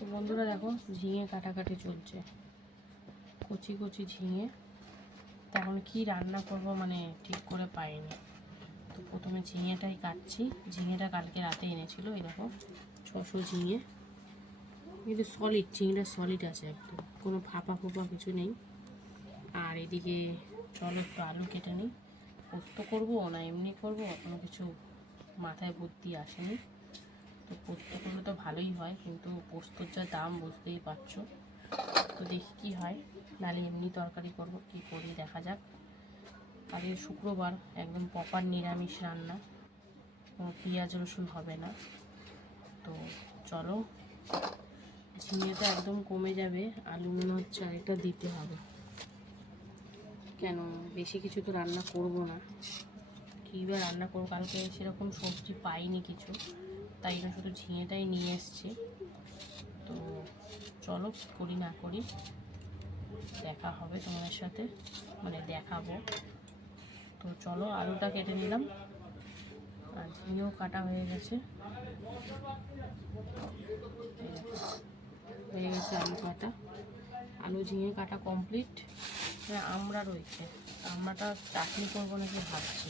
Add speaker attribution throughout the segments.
Speaker 1: তো বন্ধুরা দেখো, ঝিঙে কাটাকাটি চলছে। কচি কচি ঝিঙে। তখন কি রান্না করব মানে ঠিক করে পাইনি। তো প্রথমে ঝিঙেটাই কাটছি। ঝিঙেটা কালকে রাতে এনেছিল, এই দেখো, ছশো ঝিঙে। কিন্তু সলিড ঝিঙেটা সলিড আছে একদম। কোনো ফাঁপা ফোপা কিছু নেই। আর এদিকে চলো একটু আলু কেটে নিই। পোস্ত করব, না এমনি করব কোনো কিছু মাথায় বুদ্ধি আসেনি। তো পোস্ত করলে তো ভালোই হয়, কিন্তু পোস্তর যা দাম বুঝতেই পারছ। তো দেখি কি হয় নাহলে এমনি তরকারি করব, কি করি দেখা যাক। এই শুক্রবার, একদম প্রপার নিরামিষ রান্না। কোনো পেঁয়াজ, রসুন হবে না। তো চলো, ঝিঙেটা একদম কমে যাবে, আলু মনে হচ্ছে আরেকটা দিতে হবে। কেন, বেশি কিছু তো রান্না করব না। কী বা রান্না করব, কালকে সেরকম সবজি পাইনি কিছু। তাই জন্য শুধু ঝিঙেটাই নিয়ে এসছি। তো চলো করি না করি, দেখা হবে তোমাদের সাথে মানে দেখাবো। তো চলো আলুটা কেটে নিলাম। আর ঝিঙেও কাটা হয়ে গেছে। হয়ে গেছে আলু কাটা। আলু, ঝিঙে কাটা কমপ্লিট হ্যাঁ আমরা রয়েছে। আমরাটা চাটনি করব নাকি ভাবছি।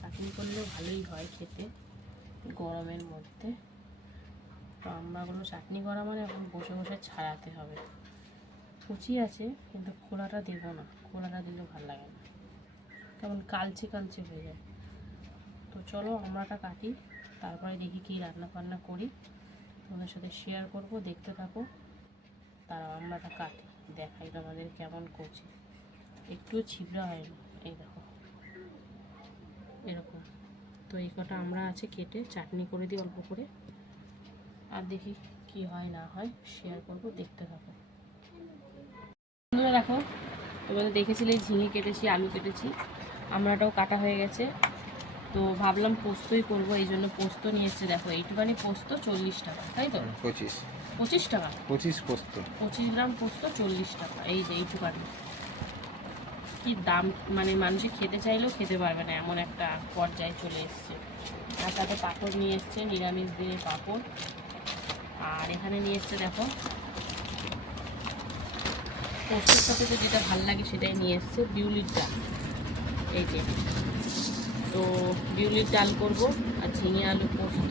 Speaker 1: চাটনি করলেও ভালোই হয় খেতে। গরমের মধ্যে। তো আমরাগুলো চাটনি করা মানে এখন বসে বসে ছাড়াতে হবে। কুচি আছে, কিন্তু খোলাটা দেবো না। খোলাটা দিলেও ভালো লাগে না। কেমন কালচে কালচে হয়ে যায়। তো চলো আমরাটা কাটি, তারপরে দেখি কী রান্না বান্না করি। তোমাদের সাথে শেয়ার করব, দেখতে থাকো। তারা আমরাটা কাটি, দেখাই তোমাদের কেমন করছি। একটু ছিবড়া হয়নি, এই দেখো। এরকম। তো এই কটা আমরা আছে কেটে চাটনি করে দিই অল্প করে। আর দেখি কি হয় না হয় শেয়ার করব দেখতে থাকো। বন্ধুরা দেখো তোমাদের দেখেছিলে ঝিঙে কেটেছি আলু কেটেছি। আমরাটাও কাটা হয়ে গেছে। তো ভাবলাম পোস্তই করব এই জন্য পোস্ত নিয়ে এসছে। দেখো এইটুখানি পোস্ত চল্লিশ টাকা তাই তো?
Speaker 2: পঁচিশ।
Speaker 1: পঁচিশ টাকা?
Speaker 2: পঁচিশ পোস্ত।
Speaker 1: পঁচিশ গ্রাম পোস্ত চল্লিশ টাকা এই যে এইটুকানি কি দাম মানে মানুষে খেতে চাইলেও খেতে পারবে না, এমন একটা পর্যায়ে চলে এসছে। আর সাথে পাঁপড় নিয়ে এসছে, নিরামিষ দিনের পাঁপড়। আর এখানে নিয়ে এসছে, দেখো। পোস্তর সাথে তো যেটা ভালো লাগে সেটাই নিয়ে এসছে, বিউলির ডাল। এই যে। তো বিউলির ডাল করব, আর ঝিঙে আলু পোস্ত।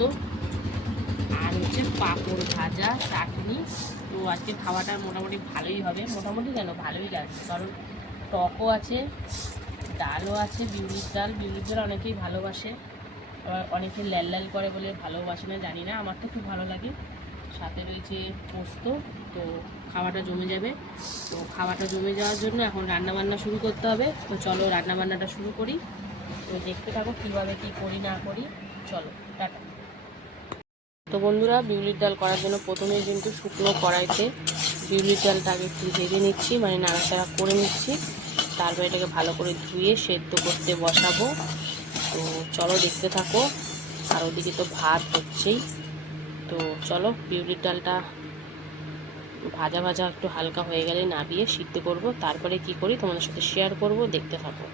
Speaker 1: আর হচ্ছে পাঁপড় ভাজা, চাটনি। তো আজকে খাওয়াটা মোটামুটি ভালোই হবে। মোটামুটি কেন? ভালোই লাগছে, কারণ টকও আছে, ডালও আছে, বিউলির ডাল। বিউলির ডাল অনেকেই ভালোবাসে। আবার অনেকে ল্যাল ল্যাল করে বলে ভালোবাসে না, জানি না, আমার তো খুব ভালো লাগে। সাথে রয়েছে পোস্ত, তো খাওয়াটা জমে যাবে। তো খাওয়াটা জমে যাওয়ার জন্য এখন রান্না বান্না শুরু করতে হবে। তো চলো রান্না বান্নাটা শুরু করি। তো দেখতে থাকো কীভাবে কী করি না করি। চলো, টাটা। তো বন্ধুরা, বিউলির ডাল করার জন্য প্রথমে কিন্তু শুকনো কড়াইতে বিউলির ডালটা আগে একটু ভেজে নিচ্ছি মানে নাড়াচাড়া করে নিচ্ছি। তারপরে এটাকে ভালো করে ধুয়ে সেদ্ধ করতে বসাবো। তো চলো দেখতে থাকো, আর ওদিকে তো ভাত হচ্ছেই। তো চলো, বিউলির ডালটা ভাজা ভাজা একটু হালকা হয়ে গেলে নাবিয়ে সিদ্ধ করব। তারপরে কি করি, তোমাদের সাথে শেয়ার করব, দেখতে থাকো।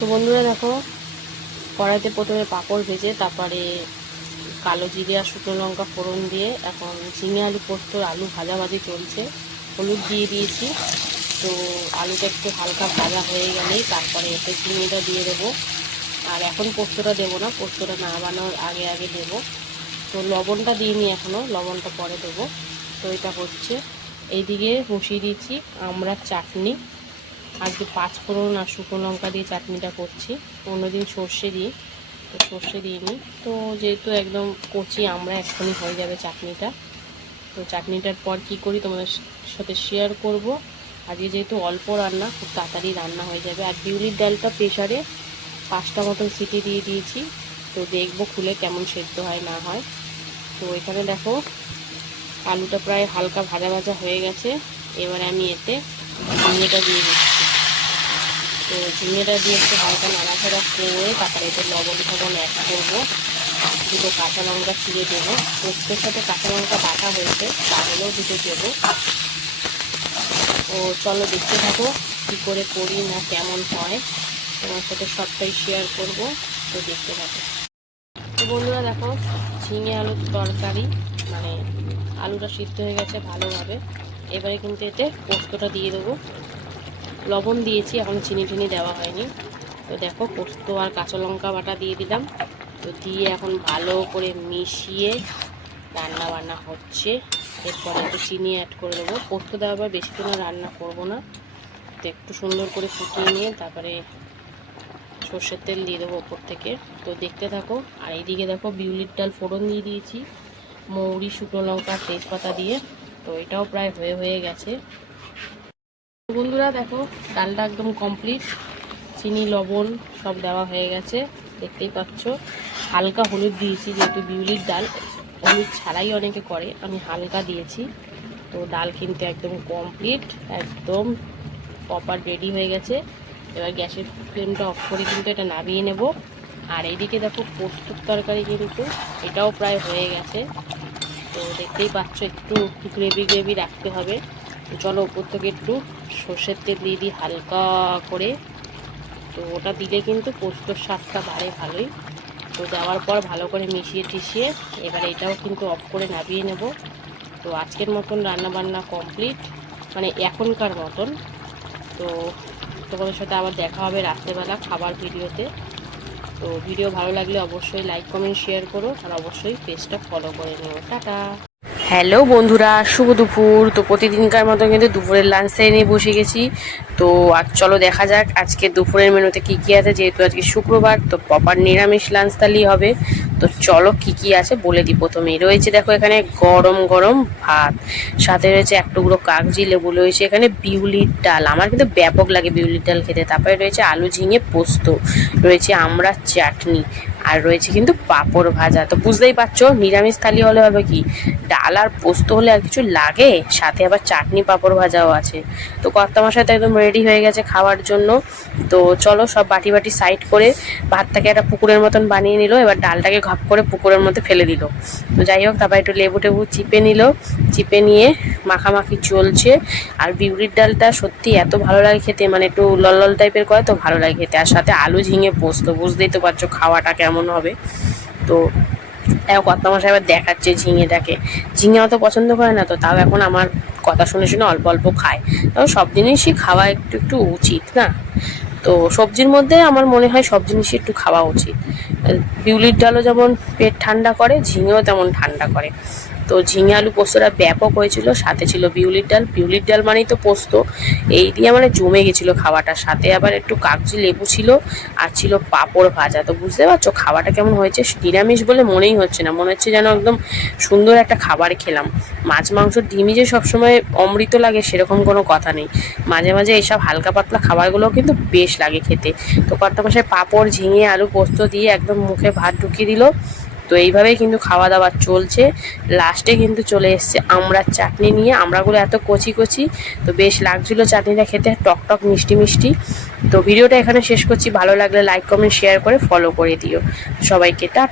Speaker 1: তো বন্ধুরা দেখো, কড়াইতে প্রথমে পাঁপড় ভেজে তারপরে কালো জিরে আর শুকনো লঙ্কা ফোড়ন দিয়ে এখন ঝিঙে আলু পোস্তর আলু ভাজাভাজি চলছে। হলুদ দিয়ে দিয়েছি। তো আলুটা একটু হালকা ভাজা হয়ে গেলেই তারপরে এতে ঝিঙেটা দিয়ে দেবো। আর এখন পোস্তটা দেবো না, পোস্তটা না বানানোর আগে আগে দেবো। তো লবণটা দিইনি এখনও লবণটা পরে দেবো। তো এটা হচ্ছে। এইদিকে বসিয়ে দিয়েছি আমরা চাটনি। আজকে পাঁচ ফোড়ন আর শুকনো লঙ্কা দিয়ে চাটনিটা করছি। অন্যদিন সর্ষে দিই তো সর্ষে দিইনি। তো যেহেতু একদম কচি, আমরা এক্ষুনি হয়ে যাবে চাটনিটা। তো চাটনিটার পর কি করি তোমাদের সাথে শেয়ার করব। আজকে যেহেতু অল্প রান্না, খুব তাড়াতাড়ি রান্না হয়ে যাবে। আর বিউলির ডালটা প্রেশারে পাঁচটা মতন সিটি দিয়ে দিয়েছি। তো দেখব খুলে কেমন সেদ্ধ হয়, না হয়। তো এখানে দেখো, আলুটা প্রায় হালকা ভাজা ভাজা হয়ে গেছে। এবারে আমি এতে ঝিঙেটা দিয়ে দিচ্ছি। তো ঝিঙেটা দিয়ে একটু হালকা নাড়াচাড়া করে তারপরে এতে লবণ ফবণ অ্যাড করব। দুটো কাঁচা লঙ্কা ছিঁড়ে দেবো। পোস্তের সাথে কাঁচা লঙ্কা বাটা হয়েছে, তাহলেও দুটো দেবো। ও চলো দেখতে থাকো কী করে করি না কেমন হয়। তোমার সাথে সবটাই শেয়ার করব, তো দেখতে থাকো। তো বন্ধুরা দেখো, ঝিঙে আলুর তরকারি মানে আলুটা সিদ্ধ হয়ে গেছে ভালোভাবে। এবারে কিন্তু এতে পোস্তটা দিয়ে দেবো। লবণ দিয়েছি, এখন চিনি টিনি দেওয়া হয়নি। তো দেখো, পোস্ত আর কাঁচা লঙ্কা বাটা দিয়ে দিলাম। তো দিয়ে এখন ভালো করে মিশিয়ে রান্না বান্না হচ্ছে। এরপর একটু চিনি অ্যাড করে দেবো। পোস্ত দেওয়ার বেশিক্ষণ আর রান্না করব না। তো একটু সুন্দর করে ফুটিয়ে নিয়ে তারপরে সর্ষের তেল দিয়ে দেবো ওপর থেকে। তো দেখতে থাকো, আর এইদিকে দেখো, বিউলির ডাল ফোড়ন দিয়ে দিয়েছি। মৌরি, শুকনো লঙ্কা, তেজপাতা দিয়ে। তো এটাও প্রায় হয়ে হয়ে গেছে। বন্ধুরা দেখো, ডালটা একদম কমপ্লিট চিনি, লবণ সব দেওয়া হয়ে গেছে, দেখতেই পাচ্ছ। হালকা হলুদ দিয়েছি, যেহেতু বিউলির ডাল। হলুদ ছাড়াই অনেকে করে, আমি হালকা দিয়েছি। তো ডাল কিন্তু একদম কমপ্লিট একদম প্রপার রেডি হয়ে গেছে। এবার গ্যাসের ফ্লেমটা অফ করে কিন্তু এটা নামিয়ে নেব। আর এইদিকে দেখো, পোস্তর তরকারি কিন্তু এটাও প্রায় হয়ে গেছে। তো দেখতেই পাচ্ছ, একটু গ্রেভি গ্রেভি রাখতে হবে। তো চলো উপর থেকে একটু সর্ষের তেল দিয়ে দিই হালকা করে। তো ওটা দিলে কিন্তু পোস্তর স্বাদটা বাড়ে ভালোই। তো দেওয়ার পর ভালো করে মিশিয়ে টিশিয়ে এবার এটাও কিন্তু অফ করে নামিয়ে নেব। তো আজকের মতন রান্না বান্না কমপ্লিট মানে এখনকার মতন। তো তোমাদের সাথে আবার দেখা হবে রাত্রেবেলা খাবার ভিডিওতে। তো ভিডিও ভালো লাগলে অবশ্যই লাইক কমেন্ট শেয়ার করো। আর অবশ্যই পেজটা ফলো করে নিও। টাটা! হ্যালো বন্ধুরা, শুভ দুপুর। তো প্রতিদিনকার মতো কিন্তু দুপুরের লাঞ্চ নিয়ে বসে গেছি। তো আর চলো দেখা যাক আজকে দুপুরের মেনুতে কি কি আছে, যেহেতু আজকে শুক্রবার, তো প্রপার নিরামিষ লাঞ্চ তালি হবে। তো চলো কি কি আছে বলে দিই প্রথমেই। রয়েছে দেখো এখানে গরম গরম ভাত। সাথে রয়েছে এক টুকরো কাগজি লেবু, রয়েছে এখানে বিউলির ডাল। আমার কিন্তু ব্যাপক লাগে বিউলির ডাল খেতে। তারপরে রয়েছে আলু ঝিঙে পোস্ত, রয়েছে আমরা চাটনি। আর রয়েছে কিন্তু পাঁপড় ভাজা। তো বুঝতেই পারছ, নিরামিষ থালি হলে হবে কি? ডাল আর পোস্ত হলে আর কিছু লাগে? সাথে আবার চাটনি পাঁপড় ভাজাও আছে। তো কর্তা মশাই তো একদম রেডি হয়ে গেছে খাওয়ার জন্য। তো চলো সব বাটি বাটি সাইড করে ভাতটাকে একটা পুকুরের মতন বানিয়ে নিল, এবার ডালটাকে ঘপ করে পুকুরের মধ্যে ফেলে দিল। তো যাই হোক, তারপর একটু লেবু টেবু চিপে নিল। চিপে নিয়ে মাখামাখি চলছে। আর বিউলির ডালটা সত্যি এত ভালো লাগে খেতে মানে একটু লল লল টাইপের করে তো ভালো লাগে খেতে। আর সাথে আলু ঝিঙে পোস্ত, বুঝতেই তো পারছ খাওয়াটা কেমন হবে। তো এখন কর্তা মশাই এবার দেখাচ্ছে ঝিঙেটাকে। ঝিঙে অত পছন্দ করে না তো, তাও এখন আমার কথা শুনে শুনে অল্প অল্প খায়। তাও সব জিনিসই খাওয়া একটু একটু উচিত, না? তো সবজির মধ্যে আমার মনে হয় সব জিনিসই একটু খাওয়া উচিত। বিউলির ডালও যেমন পেট ঠান্ডা করে, ঝিঙেও তেমন ঠান্ডা করে। তো ঝিঙে আলু পোস্তটা ব্যাপক হয়েছিল, সাথে ছিল বিউলির ডাল। বিউলির ডাল মানেই তো পোস্ত। এই দিয়ে মানে জমে গেছিল খাওয়াটা। সাথে আবার একটু কাগজি লেবু ছিল আর ছিল পাঁপড় ভাজা। তো বুঝতে পারছ খাওয়াটা কেমন হয়েছে? নিরামিষ বলে মনেই হচ্ছে না। মনে হচ্ছে যেন একদম সুন্দর একটা খাবার খেলাম। মাছ, মাংস, ডিমই যে সবসময় অমৃত লাগে সেরকম কোনো কথা নেই। মাঝে মাঝে এইসব হালকা পাতলা খাবারগুলোও কিন্তু বেশ লাগে খেতে। তো কর্তা মশাই পাঁপড়, ঝিঙে, আলু, পোস্ত দিয়ে একদম মুখে ভাত ঢুকিয়ে দিল। তো এইভাবেই কিন্তু খাওয়া দাওয়া চলছে। লাস্টে কিন্তু চলে এসছে আমড়ার চাটনি নিয়ে। আমড়াগুলো এত কচি কচি, তো বেশ লাগছিল চাটনিটা খেতে। টক টক, মিষ্টি মিষ্টি। তো ভিডিওটা এখানে শেষ করছি। ভালো লাগলে লাইক কমেন্ট শেয়ার করে ফলো করে দিও। সবাইকে টা